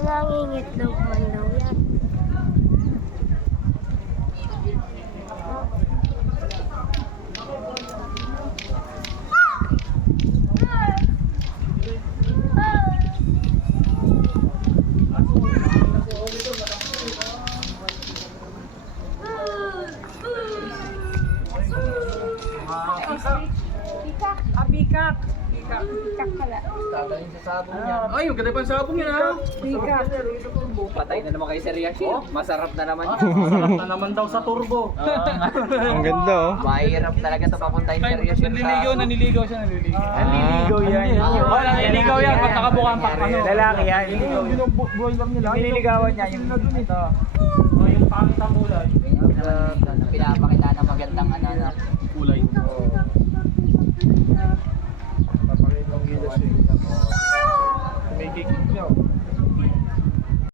Manangingitlog man daw yan. Pikak. Pikak pala. Dadalhin sa sabong niya. Ay, yung ganda pa sa sabong yan ha. Pikak. Patay na naman kayo sa reaction. Masarap na naman. Masarap na naman daw sa turbo. Ang ganda oh. Mahirap talaga ito papuntahin sa reaction. Naniligaw siya. Nanliligaw yan. Naniligaw yan. Pag nakabuka ang pakano. Lalaki yan. Binubuhay lang nila. Nililigawan niya yung ito. Yung pangit ang kulay. Pinapakita ng magandang Kulay. Papakita ang gilas eh. May kikik niya oh.